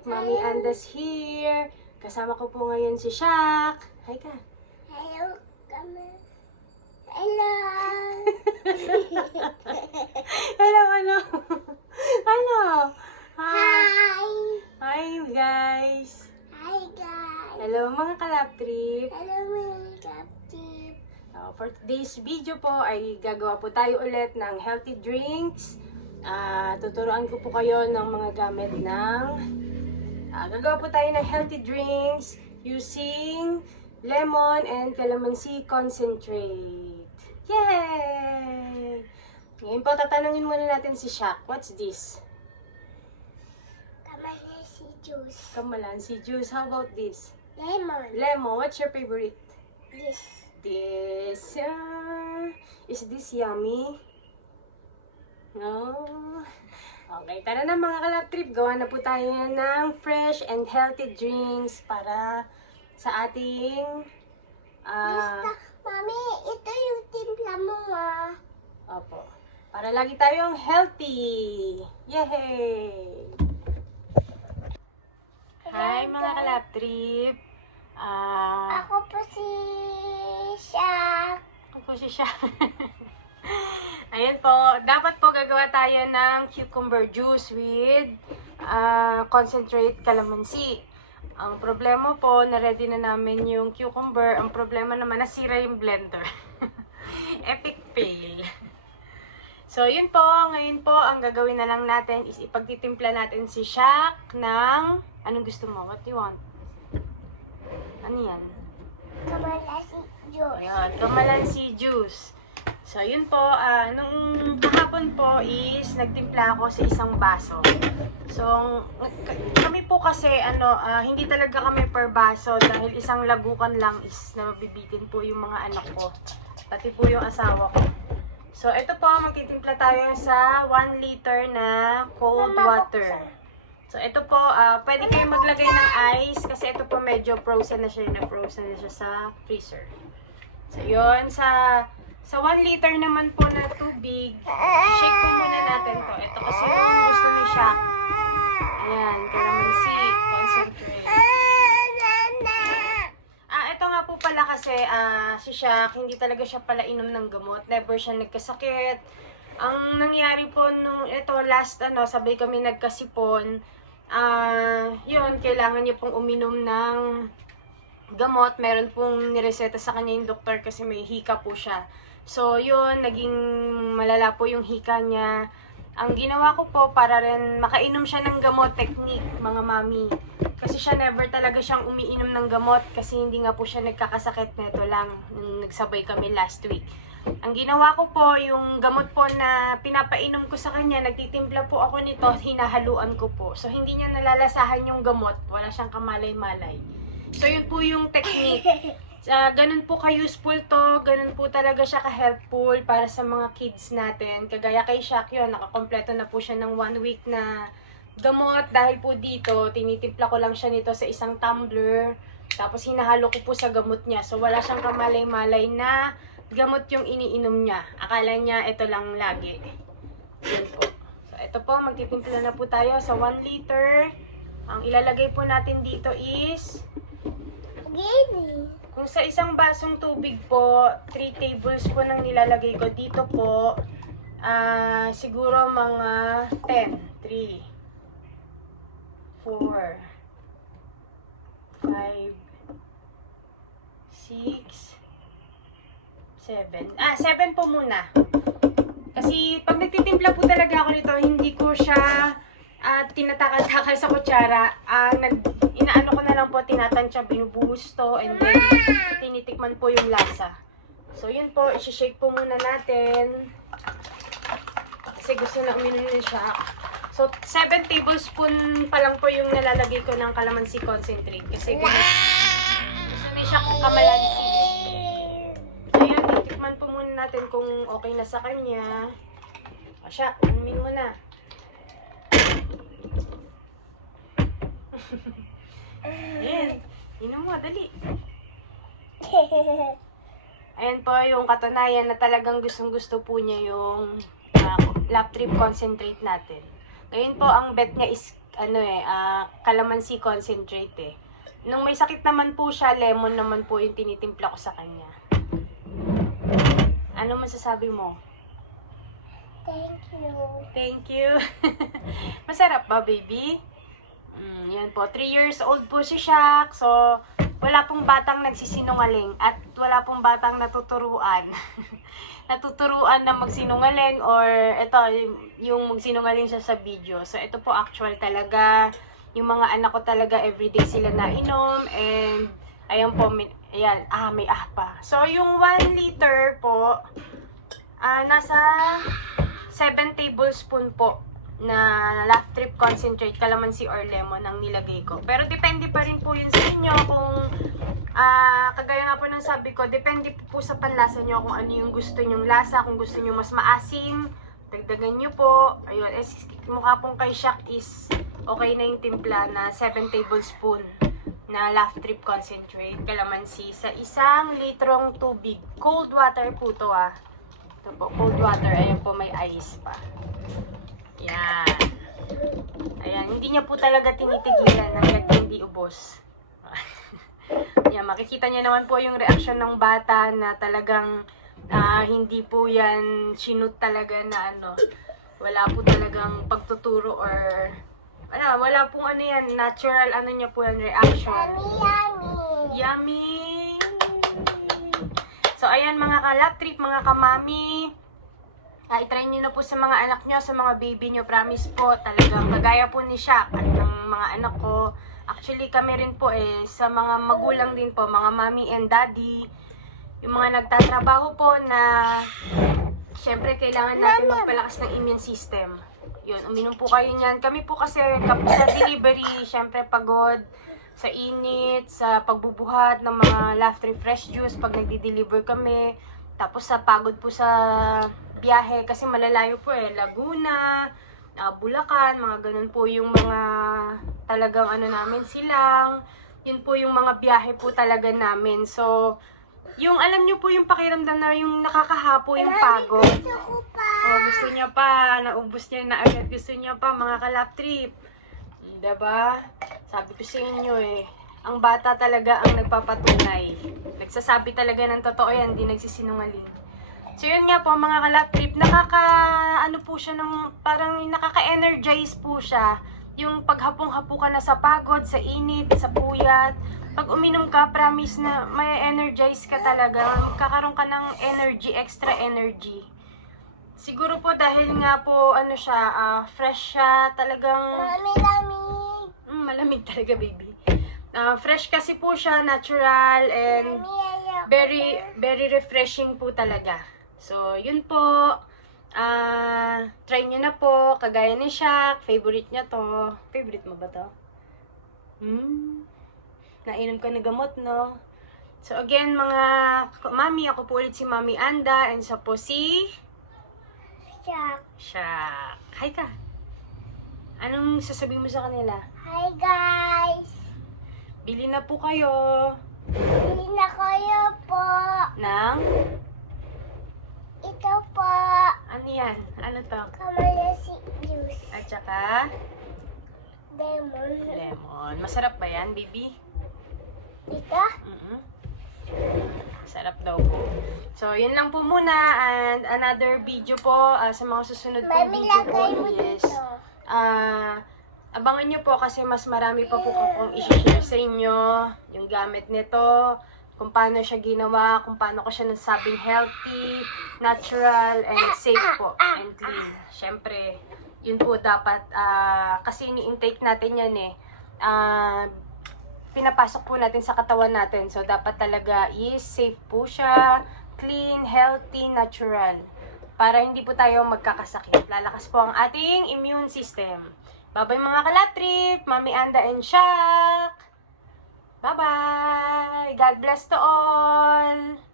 Trip. Mommy Andas here. Kasama ko po ngayon si Shaq. Hi ka. Hello, hello. Hello, hello. Hello. Hi. Hi, guys. Hi, guys. Hello, mga Kalap Trip. Hello, mga kaptip. For today's video po ay gagawa po tayo ulit ng healthy drinks. Tuturuan ko po kayo ng mga gamit ng gagawa po tayo ng healthy drinks using lemon and calamansi concentrate. Yay! Ngayon po tatanungin muna natin si Shaq. What's this? Kamalansi juice. Kamalansi juice. How about this? Lemon. Lemon. What's your favorite? This. This, is this yummy? No? Okay, tara na mga Kalap Trip. Gawa na po tayo ng fresh and healthy drinks para sa ating Basta, Mami, ito yung timpla mo, opo. Para lagi tayong healthy. Yay! Hi mga Kalap Trip. Ako po si Shaq. Ako si Shaq. Ayan po, dapat po gagawa tayo ng cucumber juice with concentrate calamansi. Ang problema po, na-ready na namin yung cucumber. Ang problema naman, nasira yung blender. Epic fail. So, yun po. Ngayon po, ang gagawin na lang natin is ipagtitimpla natin si Shaq ng... Anong gusto mo? What do you want? Ano yan? Kamalansi juice. Ayan, kamalansi juice. So, yun po, nung kahapon po is nagtimpla ako sa isang baso. So, kami po kasi, hindi talaga kami per baso dahil isang lagukan lang is nabibitin po yung mga anak ko. Pati po yung asawa ko. So, ito po, magtitimpla tayo sa 1 liter na cold water. So, ito po, pwede kayo maglagay ng ice kasi ito po medyo frozen na siya, na-frozen na siya sa freezer. So, yun, sa 1 liter naman po na tubig, shake po muna natin to. Ito kasi yung gusto ni Shaq. Ayan, calamansi, concentrate. Ito nga po pala kasi, si Shaq, hindi talaga siya pala inom ng gamot. Never siya nagkasakit. Ang nangyari po nung, ito last, sabay kami nagkasipon, yun, kailangan niya pong uminom ng gamot. Meron pong nireseta sa kanya yung doktor kasi may hika po siya. So, yun, naging malala po yung hika niya. Ang ginawa ko po, para rin makainom siya ng gamot technique, mga mami. Kasi siya never talaga siyang umiinom ng gamot kasi hindi nga po siya nagkakasakit nito lang nung nagsabay kami last week. Ang ginawa ko po, yung gamot po na pinapainom ko sa kanya, nagtitimpla po ako nito, hinahaluan ko po. So, hindi niya nalalasahan yung gamot. Wala siyang kamalay-malay. So, yun po yung technique. Ganun po ka-useful to, ganun po talaga siya ka-helpful para sa mga kids natin. Kagaya kay Shaq yun, nakakompleto na po siya ng 1 week na gamot. Dahil po dito, tinitimpla ko lang siya nito sa isang tumbler. Tapos hinahalo ko po sa gamot niya. So wala siyang kamalay-malay na gamot yung iniinom niya. Akala niya ito lang lagi. Yun po. So ito po, magtitimpla na po tayo sa 1 liter. Ang ilalagay po natin dito is... Kung sa isang basong tubig po, 3 tablespoon ang nilalagay ko. Dito po, siguro mga 10. 3, 4, 5, 6, 7. 7 po muna. Kasi pag nagtitimpla po talaga ako nito, hindi ko siya tinatakal-takal sa kutsara. Inaano ko na lang po, tinatansya, binubuhos to, and then tinitikman po yung lasa. So, yun po, isi-shake po muna natin. Kasi gusto na uminom na siya. So, 7 tablespoon pa lang po yung nalalagay ko ng calamansi concentrate. Kasi gusto na siya kung kamalansi. So, yun, titikman po muna natin kung okay na sa kanya. O siya, umin mo na. Ayan. Inom mo, dali. Ayan po yung katunayan na talagang gustong-gusto po niya yung Lap Trip concentrate natin. Ngayon po, ang bet niya is calamansi concentrate eh. Nung may sakit naman po siya, lemon naman po yung tinitimpla ko sa kanya. Ano masasabi mo? Thank you. Thank you. Masarap ba, baby? Yan po. 3 years old po si Shaq. So, wala pong batang nagsisinungaling at wala pong batang natuturuan. Natuturuan na magsinungaling or ito, yung magsinungaling siya sa video. So, ito po actual talaga. Yung mga anak ko talaga, everyday sila nainom. And, ayan po, may pa. So, yung 1 liter po, nasa 7 tablespoon po na laugh trip concentrate, calamansi or lemon ang nilagay ko. Pero depende pa rin po yun sa inyo kung kagaya nga po ng sabi ko, depende po sa panlasa nyo kung ano yung gusto nyong lasa, kung gusto nyo mas maasim, dagdagan nyo po. Ayun, mukha pong kay Shaq is okay na yung timpla na 7 tablespoon na laugh trip concentrate, calamansi sa 1 litrong tubig. Cold water po to Ito po, cold water. Ayan po, may ice pa. Yan. Ayan, hindi niya po talaga tinitigilan hanggang hindi ubos. Yan, makikita niya naman po yung reaction ng bata na talagang hindi po yan sinut talaga na wala po talagang pagtuturo or wala pong natural niya po yung reaction. Yummy. Yummy! So, ayan mga ka-lap trip, mga kamami. I-try nyo na po sa mga anak nyo, sa mga baby nyo. Promise po, talagang kagaya po ni Shaq at ng mga anak ko. Actually, kami rin po sa mga magulang din po, mga mommy and daddy. Yung mga nagtatrabaho po na, syempre, kailangan natin magpalakas ng immune system. Yun, uminom po kayo niyan. Kami po kasi sa delivery, syempre pagod sa init, sa pagbubuhat ng mga laugh trip fresh juice pag nagdi-deliver kami. Tapos sa pagod po sa biyahe kasi malalayo po Laguna, Bulacan, mga ganun po yung mga talagang namin silang. Yun po yung mga biyahe po talaga namin. So, yung alam nyo po yung pakiramdam na yung nakakahapo yung pagod. Gusto ko pa. Gusto niya pa, naubos niya na agad. Gusto niya pa, mga ka-lap trip. Diba? Sabi ko sa inyo ang bata talaga ang nagpapatunay. Nagsasabi talaga ng totoo yan, hindi nagsisinungaling. So yun nga po mga ka-lap trip, po siya parang nakaka-energize po siya. Yung paghapong-hapo ka na sa pagod, sa init, sa puyat. Pag uminom ka, promise na may energize ka talaga. Magkakaroon ka ng energy, extra energy. Siguro po dahil nga po fresh siya, talagang Mami, lamig. malamig talaga, baby. Fresh kasi po siya, natural, and Mami, ayaw. very refreshing po talaga. So, yun po. Try nyo na po. Kagaya ni Shaq. Favorite niya to. Favorite mo ba to? Nainom ka na gamot, no? So, again, mga mami, ako po ulit si Mami Anda. And sa po si Shaq. Hi ka. Anong sasabihin mo sa kanila? Hi guys. Bili na po kayo Bili na kayo po. ng Ito po. ano yan? Ano to? Kamalassi juice. At saka Lemon. lemon. Masarap ba yan, baby? Ito. Sarap daw po. So, yun lang po muna. And another video po sa mga susunod pong Mami, video po lagay mo is dito. abangan nyo po kasi mas marami pa po akong i-share sa inyo. Yung gamit nito, kung paano siya ginawa, kung paano ko siya nasabing healthy, natural, and safe po, and clean. Siyempre, yun po dapat, kasi ini-intake natin yan pinapasok po natin sa katawan natin. So, dapat talaga is safe po siya, clean, healthy, natural. Para hindi po tayo magkakasakit. Lalakas po ang ating immune system. Bye-bye mga kalatrip, Mami Anda and Shaq! Bye-bye! God bless to all!